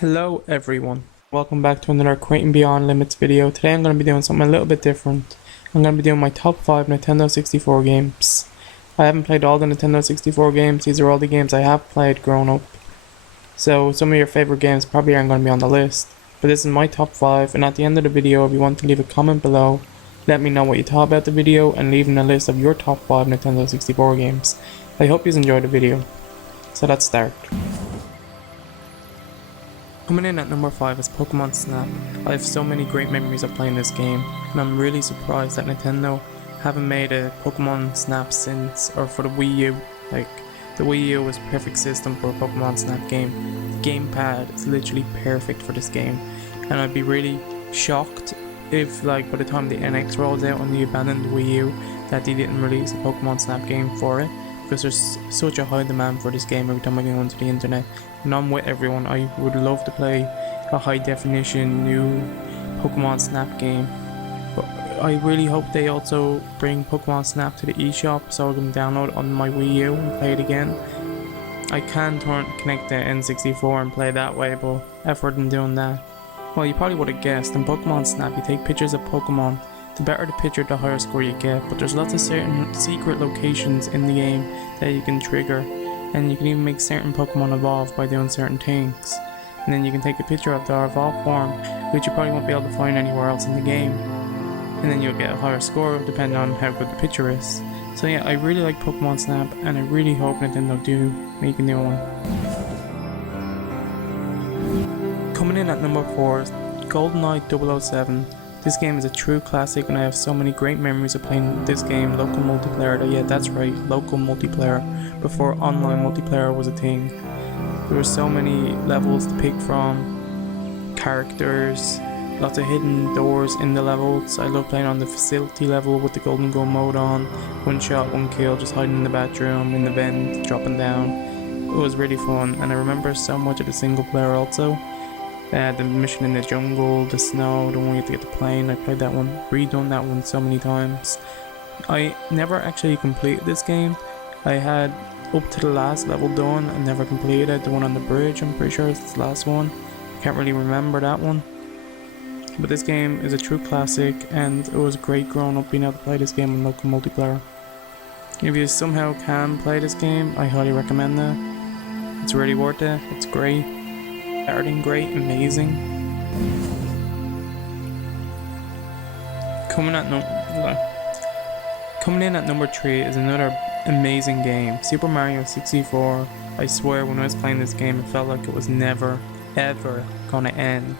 Hello everyone, welcome back to another Creating Beyond Limits video. Today I'm going to be doing something a little bit different. I'm going to be doing my top 5 Nintendo 64 games. I haven't played all the Nintendo 64 games, these are all the games I have played growing up. So some of your favourite games probably aren't going to be on the list. But this is my top 5, and at the end of the video if you want to leave a comment below, let me know what you thought about the video and leave in a list of your top 5 Nintendo 64 games. I hope you enjoyed the video. So let's start. Coming in at number 5 is Pokemon Snap. I have so many great memories of playing this game, and I'm really surprised that Nintendo haven't made a Pokemon Snap since, or for the Wii U. Like, the Wii U was a perfect system for a Pokemon Snap game. The gamepad is literally perfect for this game, and I'd be really shocked if, like, by the time the NX rolls out and they abandoned the Wii U, that they didn't release a Pokemon Snap game for it. Because there's such a high demand for this game every time I go onto the internet, and I'm with everyone. I would love to play a high definition new Pokemon Snap game, but I really hope they also bring Pokemon Snap to the eShop so I can download it on my Wii U and play it again. I can connect the N64 and play that way, but effort in doing that. Well, you probably would have guessed, in Pokemon Snap you take pictures of Pokemon. The better the picture, the higher score you get, but there's lots of certain secret locations in the game that you can trigger, and you can even make certain Pokemon evolve by doing certain things. And then you can take a picture of their evolved form, which you probably won't be able to find anywhere else in the game. And then you'll get a higher score depending on how good the picture is. So yeah, I really like Pokemon Snap, and I really hope Nintendo do make a new one. Coming in at number 4 is GoldenEye 007. This game is a true classic, and I have so many great memories of playing this game local multiplayer. Yeah, that's right, local multiplayer, before online multiplayer was a thing. There were so many levels to pick from, characters, lots of hidden doors in the levels. I love playing on the facility level with the golden gun mode on, one shot, one kill, just hiding in the bathroom, in the vent, dropping down. It was really fun, and I remember so much of the single player also. The mission in the jungle, the snow, the one you have to get the plane. I played that one, redone that one so many times. I never actually completed this game. I had up to the last level done and never completed it. The one on the bridge, I'm pretty sure it's the last one. I can't really remember that one. But this game is a true classic, and it was great growing up being able to play this game on local multiplayer. If you somehow can play this game, I highly recommend it. It's really worth it, it's great. Better than great, amazing. Coming in at number 3 is another amazing game, Super Mario 64. I swear when I was playing this game it felt like it was never ever gonna end.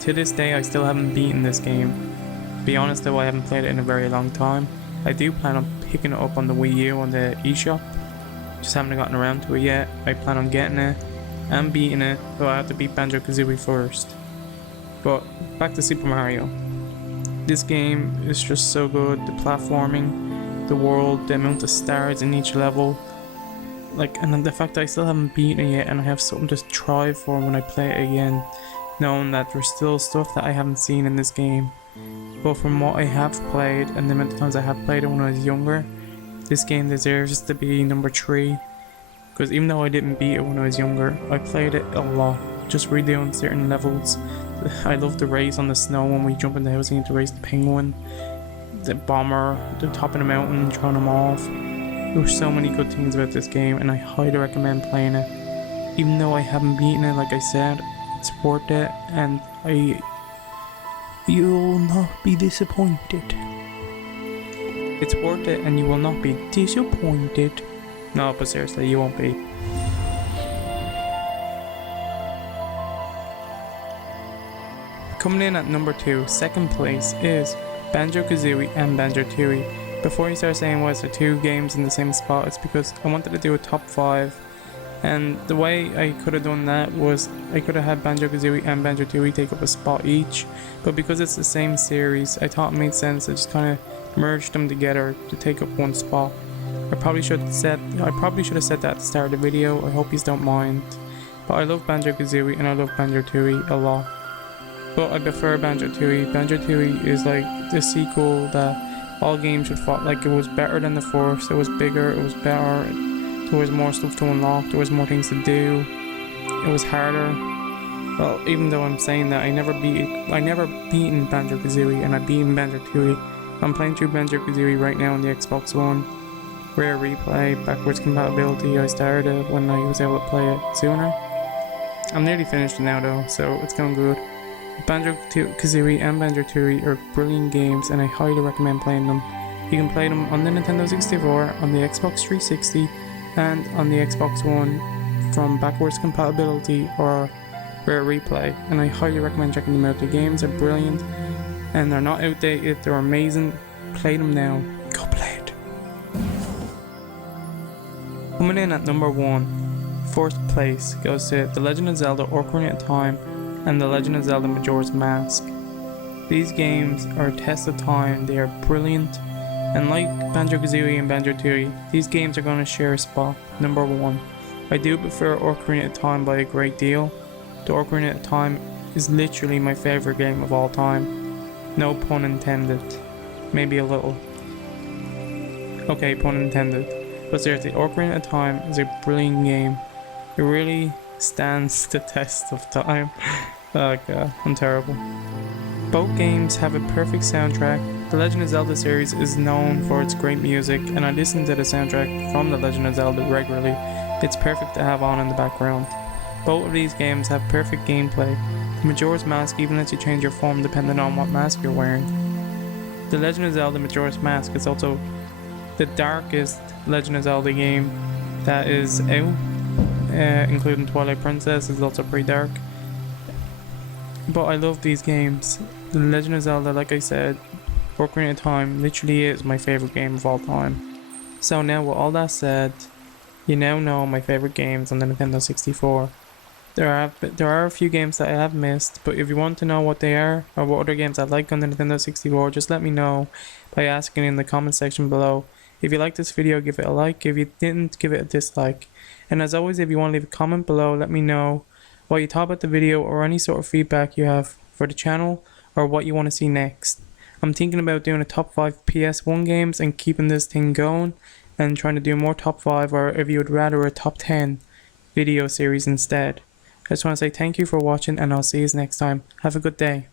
To this day I still haven't beaten this game. To be honest though, I haven't played it in a very long time. I do plan on picking it up on the Wii U on the eShop, just haven't gotten around to it yet. I plan on getting it and beating it, but I have to beat Banjo Kazooie first. But back to Super Mario. This game is just so good. The platforming, the world, the amount of stars in each level, like, and the fact that I still haven't beaten it yet, and I have something to try for when I play it again, knowing that there's still stuff that I haven't seen in this game. But from what I have played and the amount of times I have played it when I was younger, this game deserves to be number 3. Because even though I didn't beat it when I was younger, I played it a lot, just redoing certain levels. I love the race on the snow when we jump in the house and get to race the penguin, the bomber, the top of the mountain, throwing them off. There were so many good things about this game, and I highly recommend playing it. Even though I haven't beaten it, like I said, it's worth it, and you'll not be disappointed. It's worth it, and you will not be disappointed. No, but seriously, you won't be. Coming in at number 2, second place, is Banjo Kazooie and Banjo-Tooie. Before you start saying, was there 2 games in the same spot, it's because I wanted to do a top 5. And the way I could have done that was, I could have had Banjo Kazooie and Banjo-Tooie take up a spot each. But because it's the same series, I thought it made sense to just kind of merge them together to take up one spot. I probably should have said that at the start of the video. I hope you don't mind. But I love Banjo Kazooie and I love Banjo-Tooie a lot. But I prefer Banjo-Tooie. Banjo-Tooie is like the sequel that all games should follow. Like, it was better than the first. It was bigger. It was better. There was more stuff to unlock. There was more things to do. It was harder. Well, even though I'm saying that, I never beaten Banjo Kazooie, and I beaten Banjo-Tooie. I'm playing through Banjo Kazooie right now on the Xbox One. Rare replay, backwards compatibility. I started when I was able to play it sooner. I'm nearly finished now though, so it's going good. Banjo Kazooie and Banjo-Tooie are brilliant games, and I highly recommend playing them. You can play them on the Nintendo 64, on the Xbox 360, and on the Xbox One from backwards compatibility or Rare replay, and I highly recommend checking them out. The games are brilliant, and they're not outdated. They're amazing. Play them now. Go play it. Coming in at number 1, first place goes to The Legend of Zelda: Ocarina of Time and The Legend of Zelda: Majora's Mask. These games are a test of time. They are brilliant, and like Banjo Kazooie and Banjo-Tooie, these games are going to share a spot, number 1. I do prefer Ocarina of Time by a great deal. The Ocarina of Time is literally my favourite game of all time. No pun intended. Maybe a little. Okay, pun intended. But seriously, Ocarina of Time is a brilliant game. It really stands the test of time. Oh god, I'm terrible. Both games have a perfect soundtrack. The Legend of Zelda series is known for its great music, and I listen to the soundtrack from The Legend of Zelda regularly. It's perfect to have on in the background. Both of these games have perfect gameplay. The Majora's Mask even lets you change your form depending on what mask you're wearing. The Legend of Zelda: Majora's Mask is also the darkest Legend of Zelda game that is out, including Twilight Princess is also pretty dark. But I love these games. The Legend of Zelda, like I said, Ocarina of Time literally is my favourite game of all time. So now with all that said, you now know my favourite games on the Nintendo 64. There are a few games that I have missed, but if you want to know what they are, or what other games I like on the Nintendo 64, just let me know by asking in the comment section below. If you liked this video, give it a like. If you didn't, give it a dislike. And as always, if you want to leave a comment below, let me know what you thought about the video, or any sort of feedback you have for the channel, or what you want to see next. I'm thinking about doing a top 5 PS1 games and keeping this thing going, and trying to do more top 5, or if you would rather a top 10 video series instead. I just want to say thank you for watching, and I'll see you next time. Have a good day.